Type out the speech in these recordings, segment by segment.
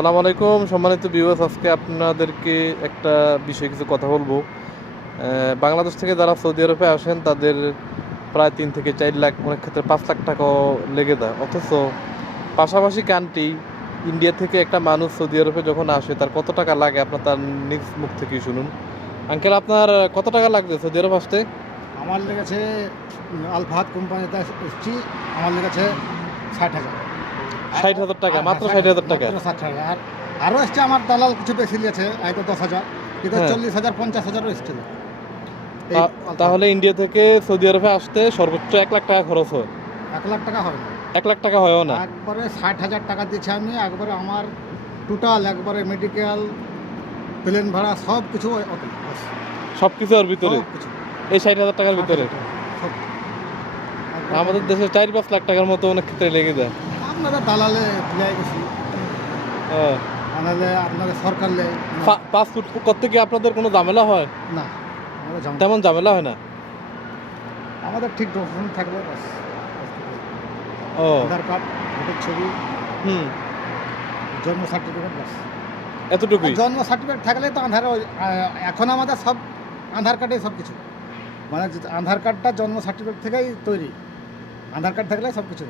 আসসালামু আলাইকুম সম্মানিত ভিউয়ার্স, আজকে আপনাদেরকে একটা বিষয়ে কিছু কথা বলবো। বাংলাদেশ থেকে যারা সৌদি আরবে আসেন তাদের প্রায় 3 থেকে 4 লাখ, অনেক ক্ষেত্রে 5 লাখ টাকাও লেগে যায়। অথচ পাশাপাশি কান্ট্রি ইন্ডিয়া থেকে একটা মানুষ সৌদি আরবে যখন আসে তার কত টাকা লাগে আপনার তার নিজ মুখ থেকেই শুনুন। আঙ্কেল, আপনার কত টাকা লাগবে সৌদি আরব আসতে? আমার লেগেছে আল ফাহাদ কোম্পানিতে এসেছি, আমার লেগেছে 60,000। 60,000 টাকা, মাত্র 60,000 টাকা। 60,000। আর আরও এসছে আমার দালাল, কিছু বেশি নিয়েছে, হয়তো 10,000, কিন্তু হ্যাঁ। 40,000 50,000ও এসেছিল। তাহলে ইন্ডিয়া থেকে সৌদি আরবে আসতে সর্বোচ্চ 1 লাখ টাকা খরচ হয়। 1 লাখ টাকা হয় না, 1 লাখ টাকা হয়ও না। একবারে 60,000 টাকা দিয়েছি আমি। একবারে আমার টোটাল একবারে মেডিকেল, প্লেন ভাড়া সব কিছু সব কিছু ওর ভিতরে, এই 60,000 টাকার ভিতরে। আমাদের দেশে 4-5 লাখ টাকার মতো অনেক ক্ষেত্রে লেগে যায়। আপনারা দালালে প্লাই গেছি, হ্যাঁ। আনালে আপনাদের সরকার লে পাসপোর্ট করতে কি আপনাদের কোনো ঝামেলা হয়? না, আমাদের তেমন ঝামেলা হয় না। আমাদের ঠিক ডকুমেন্ট থাকবে বাস। ও, আধার কার্ড, ভোটের ছবি, হুম, জন্ম সার্টিফিকেট, বাস এতটুকুই। জন্ম সার্টিফিকেট থাকলে তো আধার, এখন আমাদের সব আধার কার্ডে সব কিছু, মানে আধার কার্ডটা জন্ম সার্টিফিকেট থেকেই তৈরি। আধার কার্ড থাকলে সব কিছু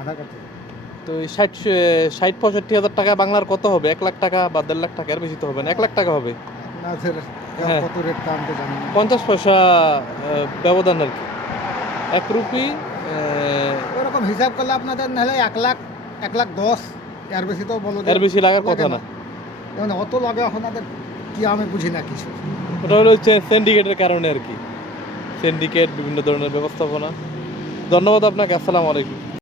আধার কার্ড থেকে। তো এই 60-65,000 টাকা বাংলার কত হবে? 1 লাখ টাকা বা 1.5 লাখ টাকা, এর বেশি তো হবে না, 1 লাখ টাকা হবে। আপনাদের হ্যাঁ। কত রেট তা আমি তো জানি না। 50 পয়সা ব্যবধান আর কি, 1 রুপি। ওরকম হিসাব করলে আপনাদের নাহলে 1,10,000, এর বেশি তো বলো, এর বেশি লাগার কথা না। যেমন অত লাগে আপনাদের, কি আমি বুঝি না কিছু। ওটা হলো হচ্ছে সিন্ডিকেটের কারণে আর কি, সিন্ডিকেট, বিভিন্ন ধরনের ব্যবস্থাপনা। ধন্যবাদ আপনাকে, আসসালামু আলাইকুম।